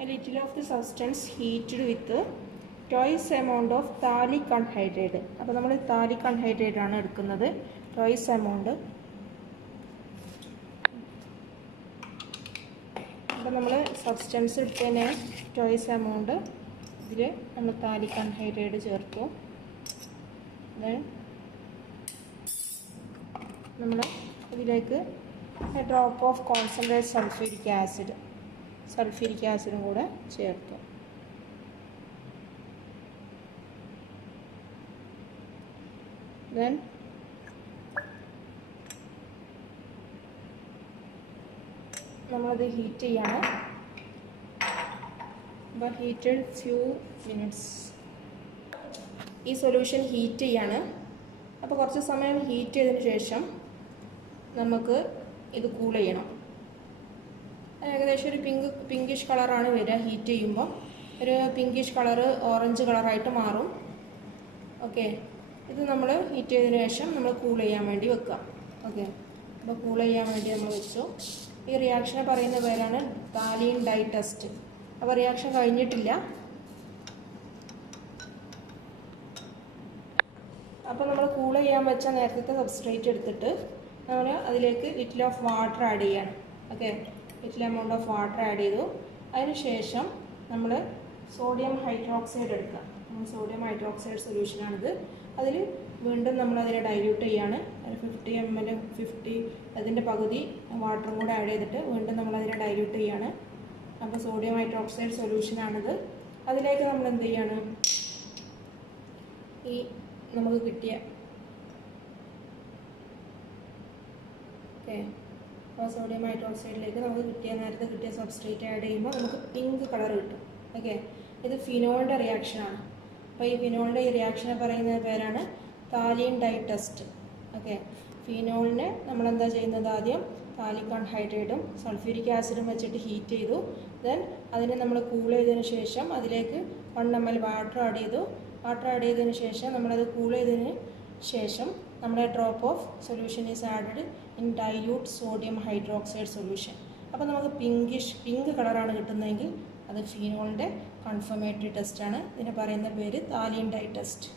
A little of the substance heated with twice amount of thalic anhydride. അപ്പോൾ നമ്മൾ thalic anhydride ആണ് എടുക്കുന്നത്. twice amount. അപ്പോൾ നമ്മൾ സബ്സ്റ്റൻസ് എടുത്തതിനെ twice amount ഇതിൽ നമ്മൾ thalic anhydride ചേർത്തു. നമ്മൾ ഇതിലേക്ക് a drop of concentrated sulfuric acid കൂടെ ചേർത്തു. Then നമ്മളത് ഹീറ്റ് ചെയ്യാണ്. അപ്പോൾ ഹീറ്റഡ് ഫ്യൂ മിനിറ്റ്സ് ഈ സൊല്യൂഷൻ ഹീറ്റ് ചെയ്യാണ്. അപ്പോൾ കുറച്ച് സമയം ഹീറ്റ് ചെയ്തതിന് ശേഷം നമുക്ക് ഇത് കൂൾ ചെയ്യണം. ഏകദേശം ഒരു പിങ്കിഷ് കളറാണ് വരിക. ഹീറ്റ് ചെയ്യുമ്പോൾ ഒരു പിങ്കിഷ് കളറ് ഓറഞ്ച് കളറായിട്ട് മാറും. ഓക്കെ, ഇത് നമ്മൾ ഹീറ്റ് ചെയ്തതിന് ശേഷം നമ്മൾ കൂൾ ചെയ്യാൻ വേണ്ടി വെക്കുക. ഓക്കെ, അപ്പോൾ കൂൾ ചെയ്യാൻ വേണ്ടി നമ്മൾ വെച്ചു. ഈ റിയാക്ഷനെ പറയുന്ന പേരാണ് താലിൻ ഡൈ ടെസ്റ്റ്. അപ്പോൾ റിയാക്ഷൻ കഴിഞ്ഞിട്ടില്ല. അപ്പോൾ നമ്മൾ കൂൾ ചെയ്യാൻ വെച്ച നേരത്തെ സബ്സ്ട്രേറ്റ് എടുത്തിട്ട് നമ്മൾ അതിലേക്ക് ലിറ്റിൽ ഓഫ് വാട്ടർ ആഡ് ചെയ്യണം. Okay, little amount of water add ചെയ്തു. അതിനുശേഷം നമ്മൾ സോഡിയം ഹൈഡ്രോക്സൈഡ് എടുക്കുക. സോഡിയം ഹൈഡ്രോക്സൈഡ് സൊല്യൂഷനാണിത്. അതിൽ വീണ്ടും നമ്മളതിനെ ഡൈല്യൂട്ട് ചെയ്യാണ്. 50 ml 50 അതിൻ്റെ പകുതി വാട്ടറും കൂടെ ആഡ് ചെയ്തിട്ട് വീണ്ടും നമ്മളതിനെ ഡൈല്യൂട്ട് ചെയ്യാണ്. അപ്പോൾ സോഡിയം ഹൈഡ്രോക്സൈഡ് സൊല്യൂഷനാണിത്. അതിലേക്ക് നമ്മൾ എന്ത് ചെയ്യാണ്, ഈ നമുക്ക് കിട്ടിയ ഓക്കെ അപ്പോൾ സോഡിയം ഹൈഡ്രോക്സൈഡിലേക്ക് നമുക്ക് നേരത്തെ കിട്ടിയ സബ്സ്ട്രേറ്റ് ആഡ് ചെയ്യുമ്പോൾ നമുക്ക് പിങ്ക് കളർ കിട്ടും. ഓക്കെ, ഇത് ഫിനോളിൻ്റെ റിയാക്ഷനാണ്. അപ്പോൾ ഈ ഫിനോളിൻ്റെ ഈ റിയാക്ഷനെ പറയുന്ന പേരാണ് താലിൻ ഡൈ ടെസ്റ്റ്. ഓക്കെ, ഫിനോളിനെ നമ്മളെന്താ ചെയ്യുന്നത്, ആദ്യം താലിക് ആൻഹൈഡ്രൈഡും സൾഫ്യൂരിക് ആസിഡും വെച്ചിട്ട് ഹീറ്റ് ചെയ്തു. ദെൻ അതിനെ നമ്മൾ കൂൾ ചെയ്തതിന് ശേഷം അതിലേക്ക് 1 ml വാട്ടർ ആഡ് ചെയ്തു. വാട്ടർ ആഡ് ചെയ്തതിന് ശേഷം നമ്മളത് കൂൾ ചെയ്തതിന് ശേഷം നമ്മുടെ drop of solution is added in dilute sodium hydroxide solution. അപ്പോൾ നമുക്ക് പിങ്ക് കളറാണ് കിട്ടുന്നതെങ്കിൽ അത് ഫിനോളിൻ്റെ കൺഫർമേറ്ററി ടെസ്റ്റാണ്. ഇതിനെ പറയുന്ന പേര് താലിൻ ഡൈ ടെസ്റ്റ്.